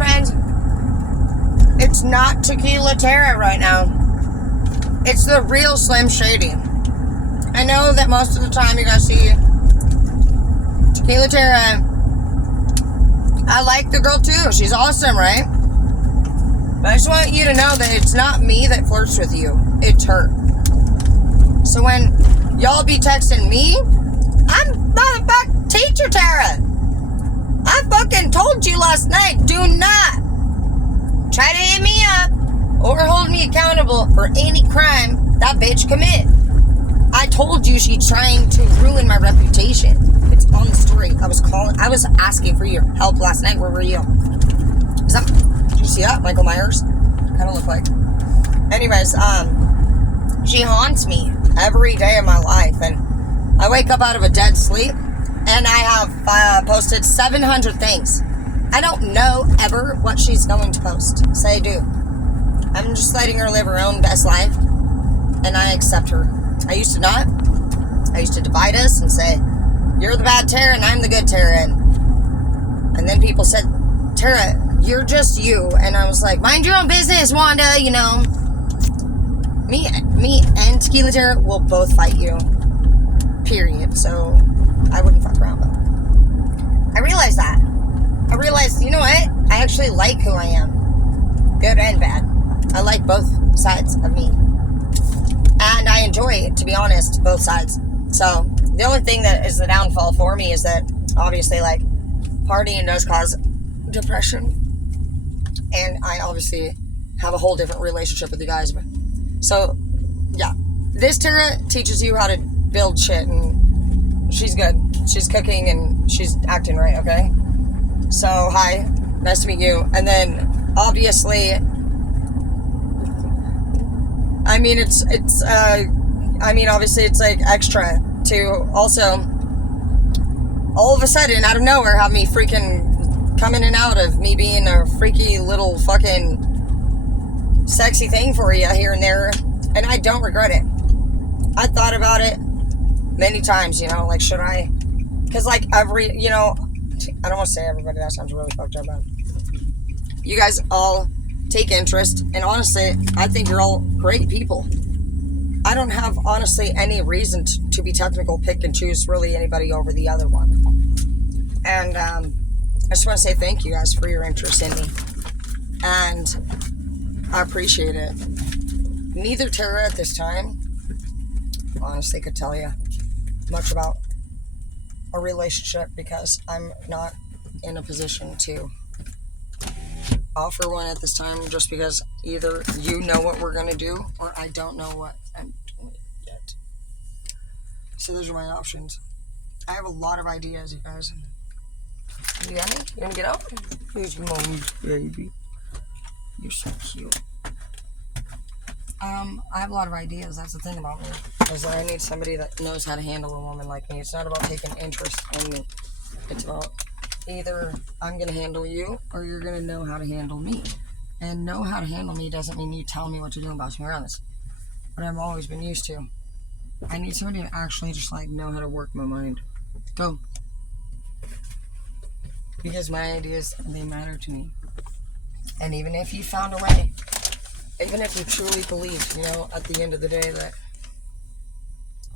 friends, it's not Tequila Tara right now. It's the real Slim Shady. I know that most of the time you guys see Tequila Tara. I like the girl too. She's awesome, right? But I just want you to know that it's not me that flirts with you. It's her. So when y'all be texting me, I'm motherfucking Teacher Tara. I fucking told you last night, do not try to hit me up or hold me accountable for any crime that bitch commit. I told you she's trying to ruin my reputation. It's on the story. I was asking for your help last night. Where were you? Did you see that? Michael Myers? Kind of look like. Anyways, she haunts me every day of my life, and I wake up out of a dead sleep, and I have posted 700 things. I don't know ever what she's going to post. Say I do. I'm just letting her live her own best life, and I accept her. I used to not. I used to divide us and say, you're the bad Tara and I'm the good Tara. And then people said, Tara, you're just you. And I was like, mind your own business, Wanda, you know. Me and Tequila Tara will both fight you. Period. So I wouldn't fuck around though. I realized that. I realized, you know what? I actually like who I am. Good and bad. I like both sides of me. And I enjoy, to be honest, both sides. So the only thing that is the downfall for me is that obviously, like, partying does cause depression. And I obviously have a whole different relationship with you guys. So, yeah. This Tara teaches you how to build shit, and she's good. She's cooking and she's acting right, okay? So, hi. Nice to meet you. And then, obviously, obviously it's like extra to also all of a sudden out of nowhere have me freaking come in and out of me being a freaky little fucking sexy thing for you here and there, and I don't regret it. I thought about it many times, you know, like should I, because like every, you know, I don't want to say everybody, that sounds really fucked up, but you guys all take interest, and honestly, I think you're all great people. I don't have, honestly, any reason to be technical, pick and choose really anybody over the other one. And I just want to say thank you guys for your interest in me. And I appreciate it. Neither Tara at this time, honestly, could tell you much about a relationship because I'm not in a position to offer one at this time, just because either you know what we're going to do or I don't know what I'm doing yet. So those are my options. I have a lot of ideas, you guys. You got me? You want to get out? Here's mom's baby. You're so cute. I have a lot of ideas. That's the thing about me, is that I need somebody that knows how to handle a woman like me. It's not about taking interest in me. It's about either I'm going to handle you or you're going to know how to handle me. And know how to handle me doesn't mean you tell me what to do and boss me around. This. But I've always been used to. I need somebody to actually just like know how to work my mind. Go. Because my ideas, they matter to me. And even if you found a way, even if you truly believed, you know, at the end of the day that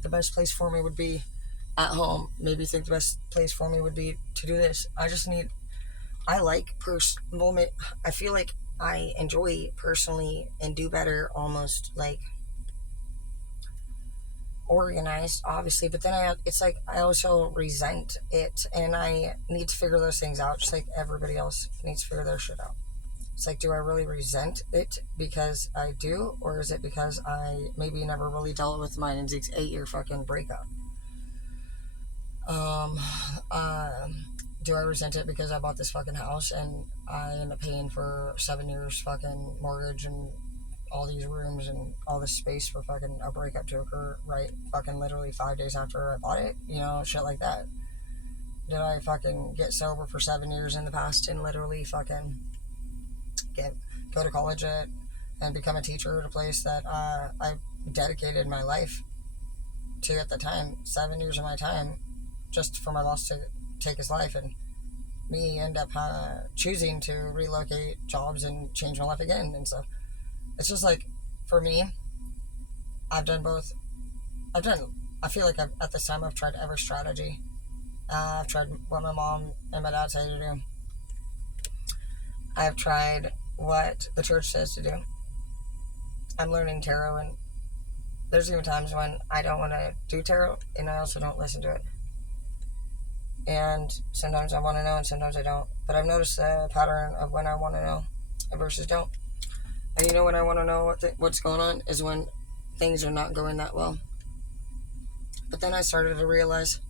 the best place for me would be at home, maybe you think the best place for me would be to do this. I feel like I enjoy personally and do better almost like organized, obviously, but then it's like I also resent it, and I need to figure those things out just like everybody else needs to figure their shit out. It's like, do I really resent it because I do, or is it because I maybe never really dealt with mine in 8-year fucking breakup? Do I resent it because I bought this fucking house and I end up paying for 7 years fucking mortgage and all these rooms and all this space for fucking a breakup to occur right fucking literally 5 days after I bought it? You know, shit like that. Did I fucking get sober for 7 years in the past and literally fucking go to college and become a teacher at a place that I dedicated my life to at the time, 7 years of my time, just for my boss to take his life? And me end up choosing to relocate jobs and change my life again. And so it's just like, for me, I've done both. I feel like at this time I've tried every strategy. I've tried what my mom and my dad say to do. I've tried what the church says to do. I'm learning tarot, and there's even times when I don't want to do tarot, and I also don't listen to it. And sometimes I want to know, and sometimes I don't. But I've noticed a pattern of when I want to know versus don't. And you know when I want to know what's going on is when things are not going that well. But then I started to realize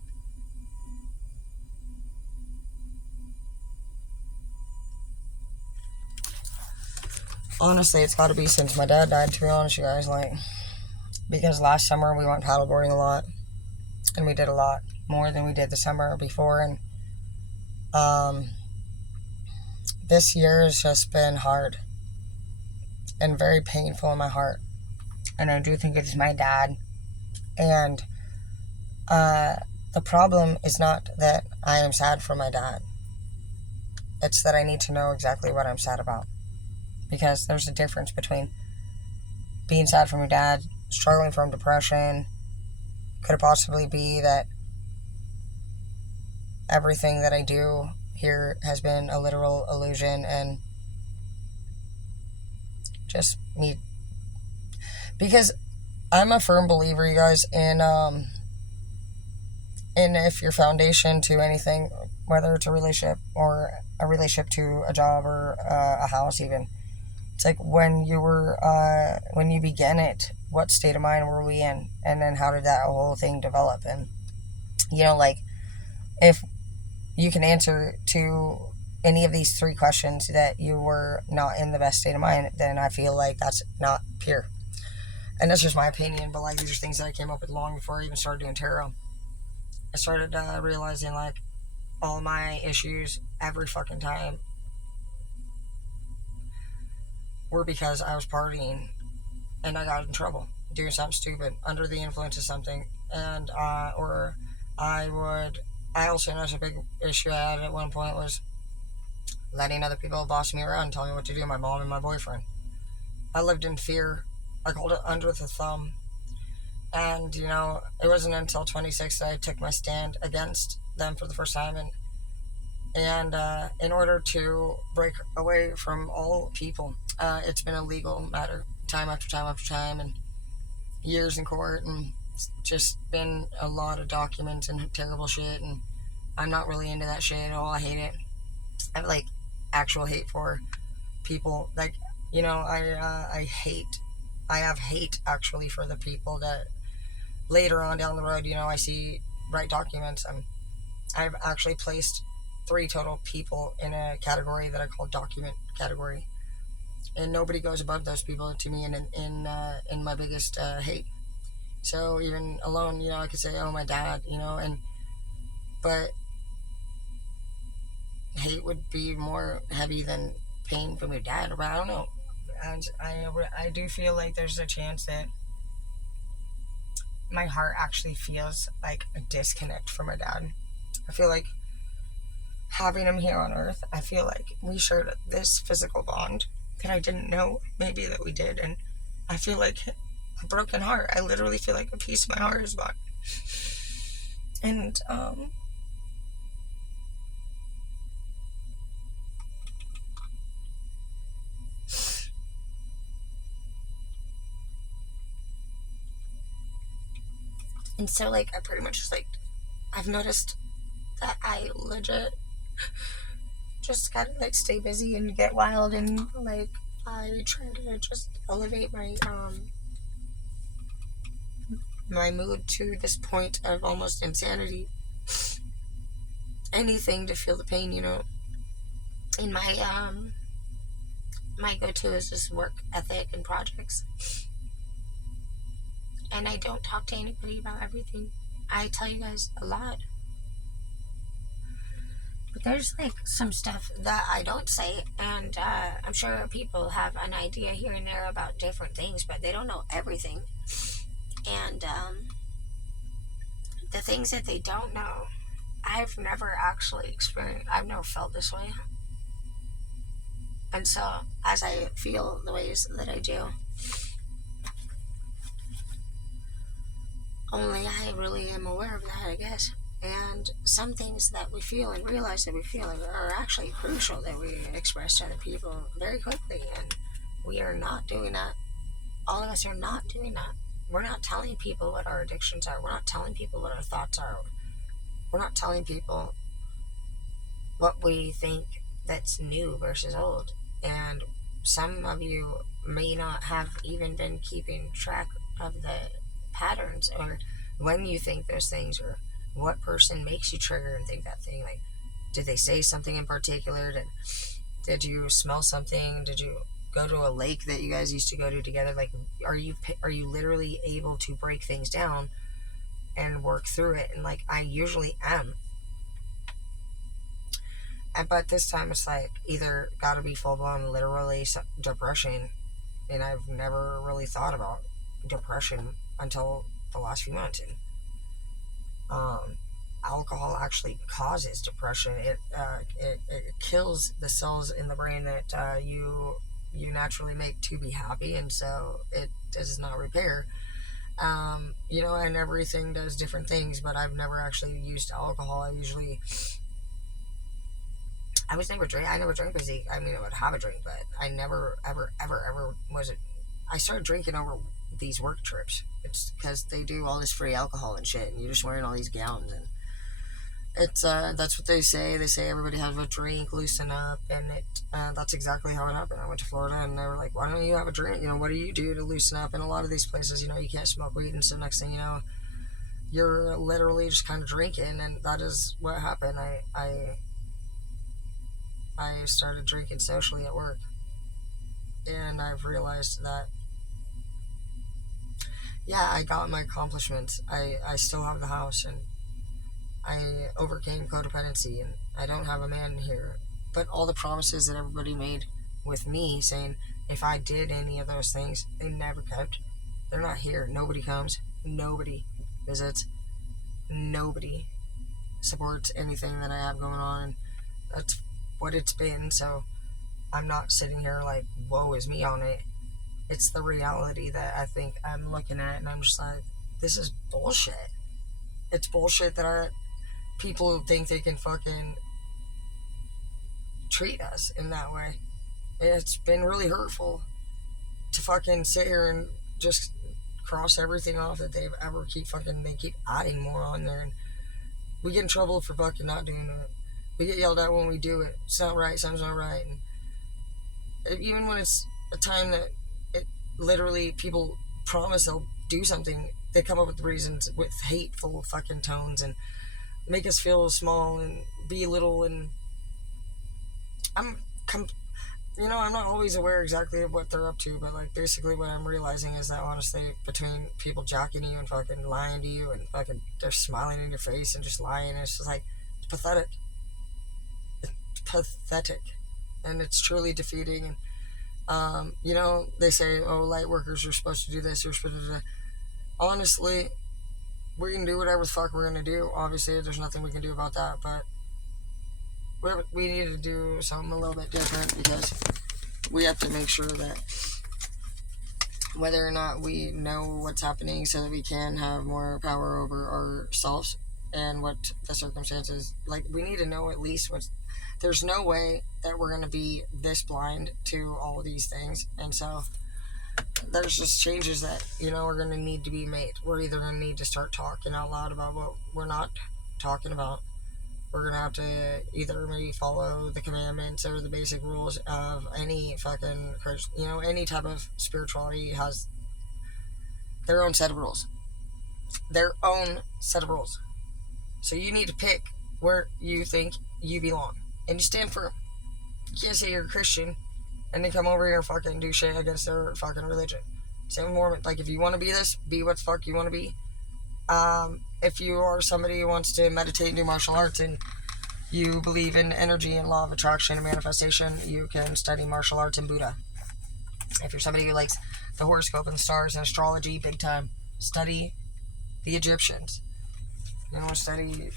honestly, it's got to be since my dad died, to be honest, you guys. Like, because last summer we went paddleboarding a lot, and we did a lot more than we did the summer before. And this year has just been hard and very painful in my heart. And I do think it's my dad. And the problem is not that I am sad for my dad. It's that I need to know exactly what I'm sad about. Because there's a difference between being sad for my dad, struggling from depression. Could it possibly be that everything that I do here has been a literal illusion and just me? Because I'm a firm believer, you guys, in if your foundation to anything, whether it's a relationship or a relationship to a job or a house even, it's like when you began it, what state of mind were we in? And then how did that whole thing develop? And, like, if you can answer to any of these three questions that you were not in the best state of mind, then I feel like that's not pure. And that's just my opinion, but, like, these are things that I came up with long before I even started doing tarot. I started realizing, like, all my issues every fucking time were because I was partying and I got in trouble doing something stupid under the influence of something, and or I also noticed a big issue I had at one point was letting other people boss me around and tell me what to do, my mom and my boyfriend. I lived in fear. I called it under the thumb. And, it wasn't until 26 that I took my stand against them for the first time. And in order to break away from all people, it's been a legal matter, time after time after time, and years in court, and it's just been a lot of documents and terrible shit, and I'm not really into that shit at all. I hate it. I have, like, actual hate for people. Like, I have hate, actually, for the people that later on down the road, I see write documents. I've actually placed 3 total people in a category that I call document category, and nobody goes above those people to me in my biggest hate. So even alone, I could say, oh, my dad, but hate would be more heavy than pain from your dad. But I don't know. And I do feel like there's a chance that my heart actually feels like a disconnect from my dad. I feel like having him here on earth, I feel like we shared this physical bond that I didn't know maybe that we did, and I feel like a broken heart. I literally feel like a piece of my heart is gone. And so, like, I pretty much just, like, I've noticed that I legit just gotta, like, stay busy and get wild, and, like, I try to just elevate my mood to this point of almost insanity. Anything to feel the pain, And my go-to is just work ethic and projects. And I don't talk to anybody about everything. I tell you guys a lot. But there's, like, some stuff that I don't say, and I'm sure people have an idea here and there about different things, but they don't know everything. And the things that they don't know, I've never actually experienced, I've never felt this way. And so, as I feel the ways that I do, only I really am aware of that, I guess. And some things that we feel and realize that we feel are actually crucial that we express to other people very quickly. And we are not doing that. All of us are not doing that. We're not telling people what our addictions are. We're not telling people what our thoughts are. We're not telling people what we think that's new versus old. And some of you may not have even been keeping track of the patterns or when you think those things or what person makes you trigger and think that thing. Like, did they say something in particular? Did you smell something? Did you go to a lake that you guys used to go to together? Like, are you literally able to break things down and work through it? And like, I usually am. But this time it's like either got to be full blown literally depression, and I've never really thought about depression until the last few months. And alcohol actually causes depression. It kills the cells in the brain that you naturally make to be happy, and so it does not repair. And everything does different things, but I've never actually used alcohol. I never drank because I would have a drink, but I never, ever was it. I started drinking over these work trips. It's because they do all this free alcohol and shit, and you're just wearing all these gowns, and it's, that's what they say. They say everybody has a drink, loosen up, and that's exactly how it happened. I went to Florida, and they were like, why don't you have a drink? What do you do to loosen up? And a lot of these places, you can't smoke weed, and so next thing you know, you're literally just kind of drinking, and that is what happened. I started drinking socially at work, and I've realized that, yeah, I got my accomplishments. I still have the house, and I overcame codependency, and I don't have a man here. But all the promises that everybody made with me, saying if I did any of those things, they never kept. They're not here. Nobody comes. Nobody visits. Nobody supports anything that I have going on, and that's what it's been. So I'm not sitting here like, woe is me on it. It's the reality that I think I'm looking at, and I'm just like, this is bullshit. It's bullshit that people think they can fucking treat us in that way. It's been really hurtful to fucking sit here and just cross everything off that they've ever they keep adding more on there, and we get in trouble for fucking not doing it. We get yelled at when we do it. It's not right, something's not right. And even when it's a time that it literally people promise they'll do something, they come up with reasons with hateful fucking tones and make us feel small and belittle. And I'm not always aware exactly of what they're up to, but like basically what I'm realizing is that honestly, between people jacking you and fucking lying to you and fucking they're smiling in your face and just lying, it's just like, it's pathetic. Pathetic, and it's truly defeating. And they say, oh, light workers are supposed to do this, you're supposed to do that. Honestly, we can do whatever the fuck we're gonna do. Obviously there's nothing we can do about that, but we need to do something a little bit different, because we have to make sure that whether or not we know what's happening, so that we can have more power over ourselves and what the circumstances, like, we need to know at least there's no way that we're going to be this blind to all of these things. And so there's just changes that, are going to need to be made. We're either going to need to start talking out loud about what we're not talking about. We're going to have to either maybe follow the commandments or the basic rules of any fucking, any type of spirituality has their own set of rules. Their own set of rules. So you need to pick where you think you belong. And you stand firm. You can't say you're a Christian and then come over here and fucking do shit against their fucking religion. Same with Mormon. Like, if you want to be this, be what the fuck you want to be. If you are somebody who wants to meditate and do martial arts and you believe in energy and law of attraction and manifestation, you can study martial arts and Buddha. If you're somebody who likes the horoscope and the stars and astrology big time, study the Egyptians. You want to study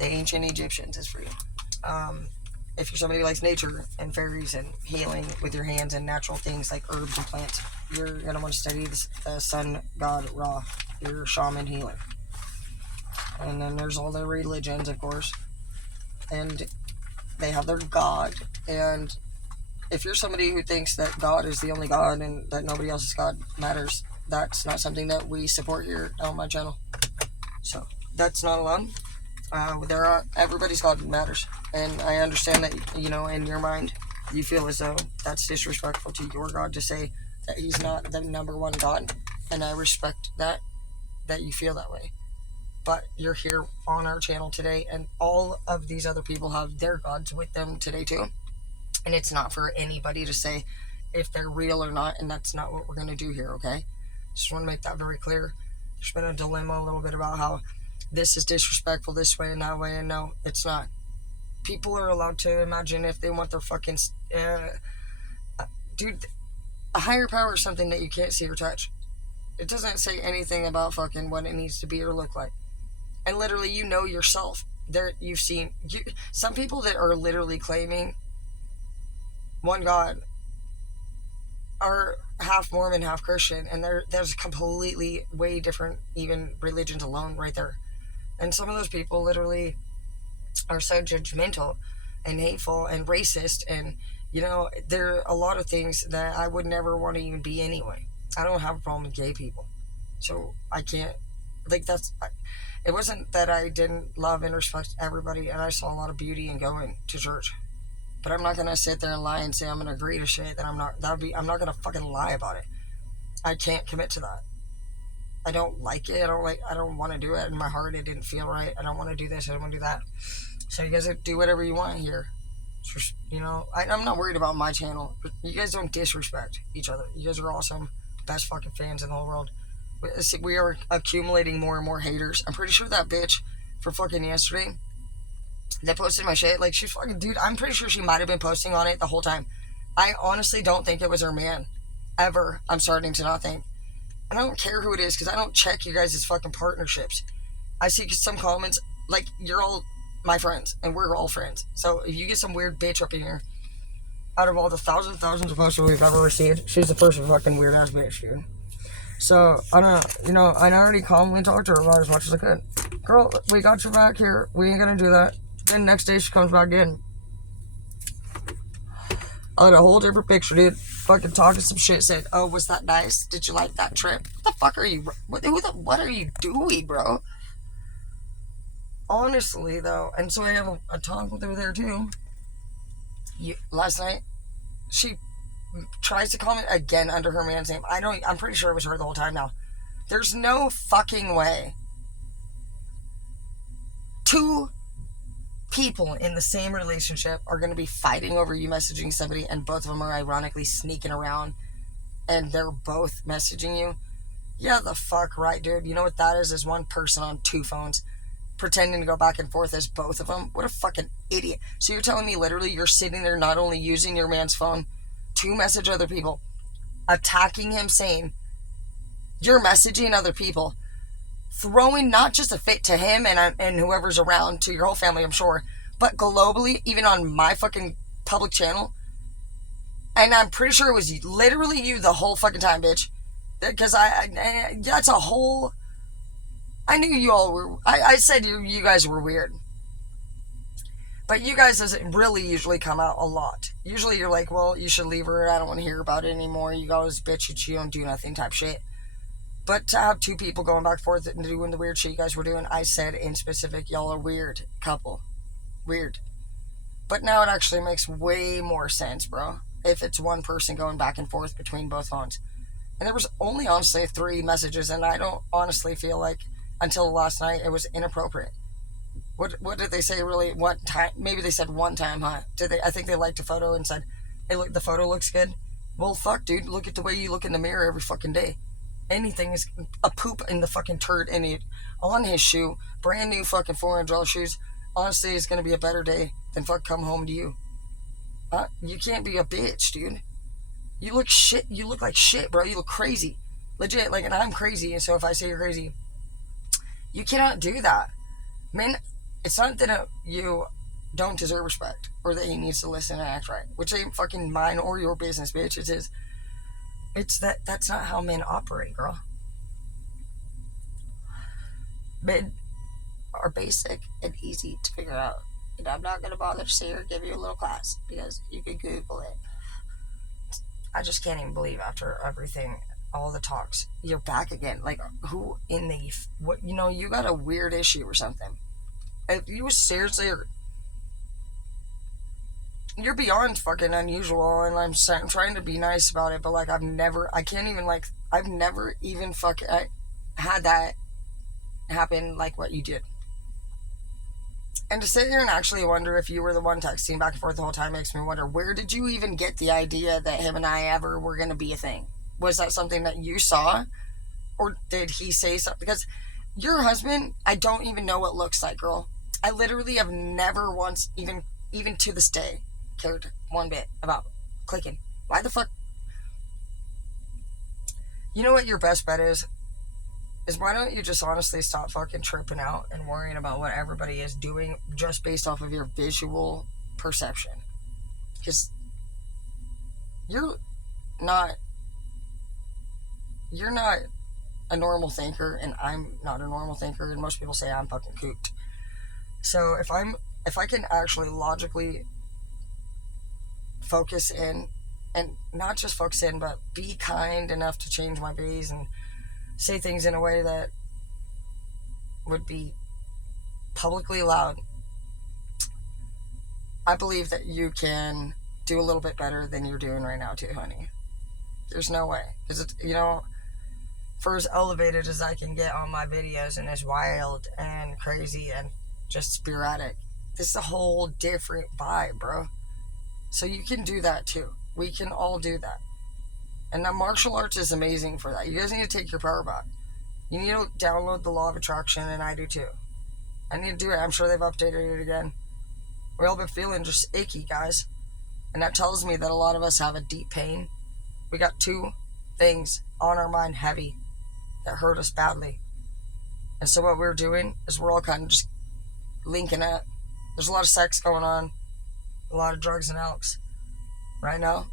The ancient Egyptians is for you. If you're somebody who likes nature and fairies and healing with your hands and natural things like herbs and plants, you're going to want to study the sun god Ra, your shaman healer. And then there's all the religions, of course, and they have their god. And if you're somebody who thinks that God is the only God and that nobody else's God matters, that's not something that we support here on my channel. So that's not allowed. Everybody's God matters, and I understand that, in your mind you feel as though that's disrespectful to your God to say that he's not the number one God, and I respect that you feel that way. But you're here on our channel today, and all of these other people have their gods with them today too, and it's not for anybody to say if they're real or not, and that's not what we're going to do here, okay? Just want to make that very clear. There's been a dilemma a little bit about how this is disrespectful this way and that way, and no, it's not. People are allowed to imagine if they want their fucking... dude, a higher power is something that you can't see or touch. It doesn't say anything about fucking what it needs to be or look like. And literally, yourself. You've seen... some people that are literally claiming one God are half Mormon, half Christian, and there's completely way different even religions alone right there. And some of those people literally are so judgmental and hateful and racist, and there are a lot of things that I would never want to even be anyway. I don't have a problem with gay people, so I can't, it wasn't that I didn't love and respect everybody, and I saw a lot of beauty in going to church. But I'm not going to sit there and lie and say I'm going to agree to shit that I'm not going to fucking lie about it. I can't commit to that. I don't like it. I don't want to do it. In my heart, it didn't feel right. I don't want to do this. I don't want to do that. So you guys do whatever you want here. Just, I'm not worried about my channel. You guys don't disrespect each other. You guys are awesome. Best fucking fans in the whole world. We are accumulating more and more haters. I'm pretty sure that bitch for fucking yesterday that posted my shit, she's fucking, dude, I'm pretty sure she might have been posting on it the whole time. I honestly don't think it was her man. Ever. I'm starting to not think. And I don't care who it is, because I don't check you guys' fucking partnerships. I see some comments, you're all my friends, and we're all friends. So if you get some weird bitch up in here, out of all the thousands of posts we've ever received, she's the first fucking weird ass bitch, dude. So, I don't know, I already calmly talked to her about as much as I could. Girl, we got your back here. We ain't gonna do that. Then next day she comes back in. I had a whole different picture, dude. Fucking talking some shit, said, "Oh, was that nice? Did you like that trip? What the fuck are you... What are you doing, bro?" Honestly, though, and so I have a talk with her there, too. Last night, she tries to comment again under her man's name. I'm pretty sure it was her the whole time now. There's no fucking way two people in the same relationship are going to be fighting over you messaging somebody, and both of them are ironically sneaking around and they're both messaging you. Yeah, the fuck right, dude. You know what that is one person on two phones pretending to go back and forth as both of them. What a fucking idiot. So you're telling me literally you're sitting there not only using your man's phone to message other people, attacking him, saying you're messaging other people, throwing not just a fit to him and whoever's around, to your whole family, I'm sure, but globally, even on my fucking public channel. And I'm pretty sure it was literally you the whole fucking time, bitch. Because that's a whole... I knew you all were... I said you guys were weird. But you guys doesn't really usually come out a lot. Usually you're like, well, you should leave her. I don't want to hear about it anymore. You guys bitch, you don't do nothing type shit. But to have two people going back and forth and doing the weird shit you guys were doing, I said in specific, y'all are weird couple. Weird. But now it actually makes way more sense, bro. If it's one person going back and forth between both phones. And there was only, honestly, 3 messages, and I don't honestly feel like, until last night, it was inappropriate. What did they say, really? What time? Maybe they said one time, huh? I think they liked a photo and said, hey, look, the photo looks good. Well, fuck, dude. Look at the way you look in the mirror every fucking day. Anything is a poop in the fucking turd on his shoe. Brand new fucking $400 shoes. Honestly, it's going to be a better day than fuck come home to you. You can't be a bitch, dude. You look shit. You look like shit, bro. You look crazy. Legit, and I'm crazy, and so if I say you're crazy, you cannot do that. Men, It's not that you don't deserve respect or that he needs to listen and act right, which ain't fucking mine or your business, bitch. It's that that's not how men operate, girl. Men are basic and easy to figure out. And I'm not gonna bother to sit here and give you a little class because you can Google it. I just can't even believe after everything, all the talks, you're back again. Like, who in the what? You know, you got a weird issue or something. If you seriously are, you're beyond fucking unusual, and I'm trying to be nice about it, but like I've never even fucking had that happen like what you did. And to sit here and actually wonder if you were the one texting back and forth the whole time makes me wonder, where did you even get the idea that him and I ever were going to be a thing? Was that something that you saw? Or did he say something? Because your husband, I don't even know what looks like, girl. I literally have never once, even to this day, cared one bit about clicking. Why the fuck? You know what your best bet is? Is why don't you just honestly stop fucking tripping out and worrying about what everybody is doing just based off of your visual perception? Because you're not a normal thinker, and I'm not a normal thinker, and most people say I'm fucking cooked. So if I can actually logically focus in, and not just focus in, but be kind enough to change my ways and say things in a way that would be publicly loud, I believe that you can do a little bit better than you're doing right now too, honey. There's no way. Because it's, you know, for as elevated as I can get on my videos and as wild and crazy and just sporadic, this is a whole different vibe, bro. So you can do that too. We can all do that. And now martial arts is amazing for that. You guys need to take your power back. You need to download the law of attraction, and I do too. I need to do it. I'm sure they've updated it again. We've all been feeling just icky, guys. And that tells me that a lot of us have a deep pain. We got two things on our mind heavy that hurt us badly. And so what we're doing is we're all kind of just linking up. There's a lot of sex going on, a lot of drugs and alks. Right now,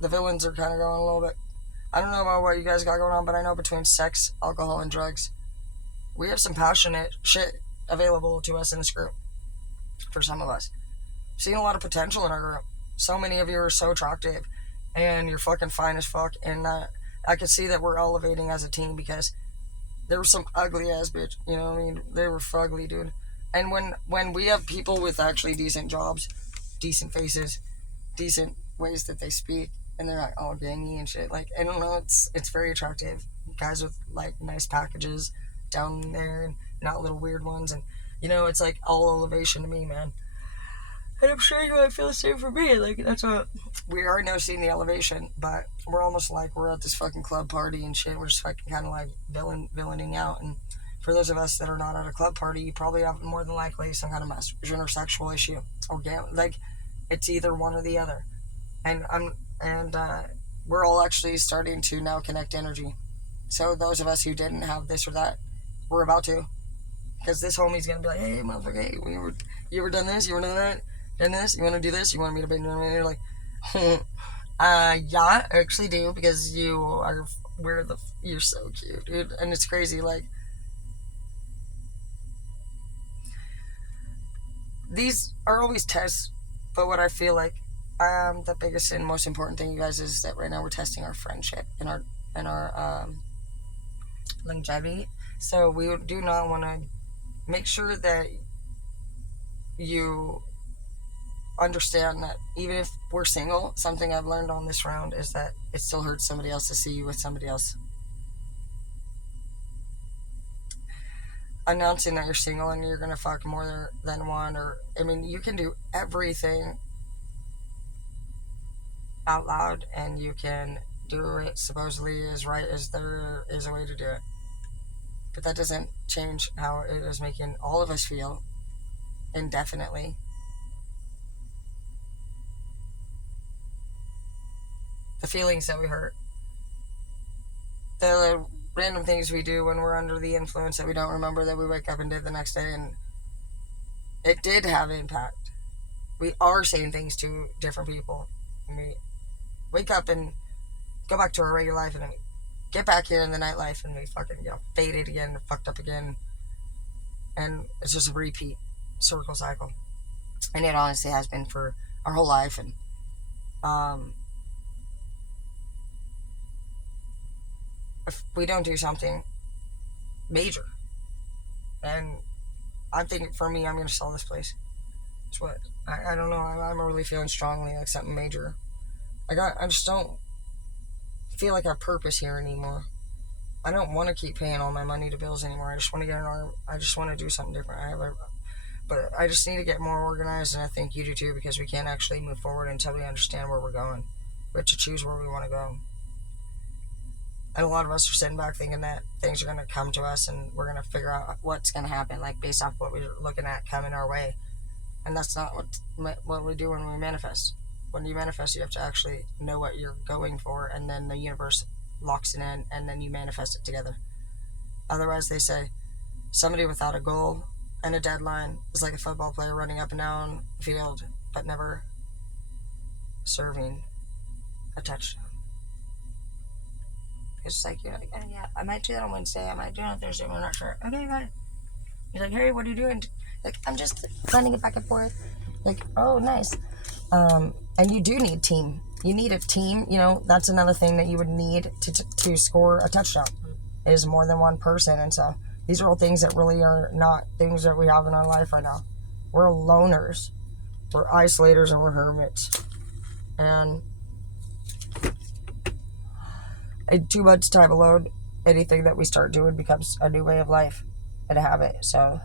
the villains are kind of going a little bit. I don't know about what you guys got going on, but I know between sex, alcohol, and drugs, we have some passionate shit available to us in this group. For some of us, seeing a lot of potential in our group. So many of you are so attractive, and you're fucking fine as fuck. And I could see that we're elevating as a team because there were some ugly ass bitch. You know what I mean? They were fugly, dude. And when we have people with actually decent jobs, decent faces, decent ways that they speak, and they're not all gangy and shit. Like, I don't know, it's very attractive. Guys with like nice packages down there and not little weird ones, and you know, it's like all elevation to me, man. And I'm sure you might feel the same for me. Like, that's what we are now seeing the elevation, but we're almost like we're at this fucking club party and shit. We're just fucking kind of like villaining out. And for those of us that are not at a club party, you probably have more than likely some kind of masturbation or sexual issue, or like it's either one or the other. And we're all actually starting to now connect energy. So those of us who didn't have this or that, we're about to. Because this homie's going to be like, hey, motherfucker, hey, you ever done this? You ever done that? Done this? You want to do this? You want me to be doing it? You're like, yeah, I actually do, because you're so cute, dude. And it's crazy, like, these are always tests, but what I feel like the biggest and most important thing, you guys, is that right now we're testing our friendship and our longevity. So we do not want to make sure that you understand that even if we're single, something I've learned on this round is that it still hurts somebody else to see you with somebody else. Announcing that you're single and you're gonna fuck more than one, or I mean, you can do everything out loud, and you can do it supposedly as right as there is a way to do it. But that doesn't change how it is making all of us feel indefinitely. The feelings that we hurt. The random things we do when we're under the influence that we don't remember that we wake up and did the next day. And It did have impact. We are saying things to different people. And we wake up and go back to our regular life, and then we get back here in the nightlife, and we fucking faded again, fucked up again, and it's just a repeat circle cycle. And it honestly has been for our whole life. And if we don't do something major, and I'm thinking for me, I'm gonna sell this place. It's what I don't know. I'm really feeling strongly like something major. I just don't feel like I have purpose here anymore. I don't want to keep paying all my money to bills anymore. I just want to get an arm. I just want to do something different. But I just need to get more organized, and I think you do too, because we can't actually move forward until we understand where we're going. We have to choose where we want to go. And a lot of us are sitting back thinking that things are going to come to us, and we're going to figure out what's going to happen, like based off what we're looking at coming our way. And that's not what we do when we manifest. When you manifest, you have to actually know what you're going for, and then the universe locks it in, and then you manifest it together. Otherwise, they say somebody without a goal and a deadline is like a football player running up and down the field, but never serving a touchdown. It's like, you're like, oh, yeah, I might do that on Wednesday, I might do it on Thursday, we're not sure. Okay, fine. You're like, Harry, what are you doing? Like, I'm just running it back and forth. Like, oh, nice. And you do need team. You need a team. That's another thing that you would need to score a touchdown, is more than one person. And so these are all things that really are not things that we have in our life right now. We're loners. We're isolators, and we're hermits. And too much time alone, anything that we start doing becomes a new way of life and a habit. So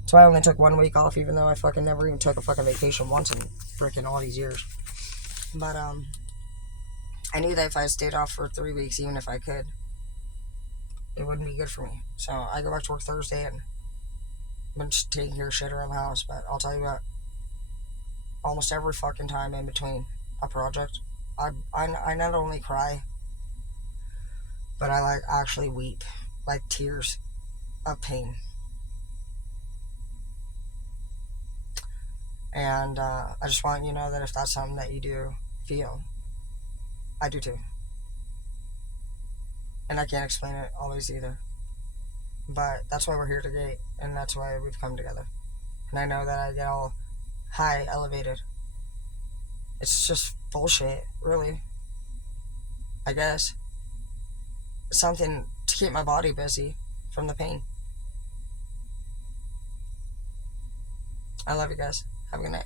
that's why I only took 1 week off, even though I fucking never even took a fucking vacation once in freaking all these years. But I knew that if I stayed off for 3 weeks, even if I could, it wouldn't be good for me. So I go back to work Thursday, and I've been just taking care of shit around the house. But I'll tell you what, almost every fucking time in between a project, I not only cry, but I like actually weep, like tears of pain. And I just want you to know that if that's something that you do feel, I do too. And I can't explain it always either. But that's why we're here today, and that's why we've come together. And I know that I get all high, elevated. It's just bullshit, really. I guess. It's something to keep my body busy from the pain. I love you guys. Have a good night.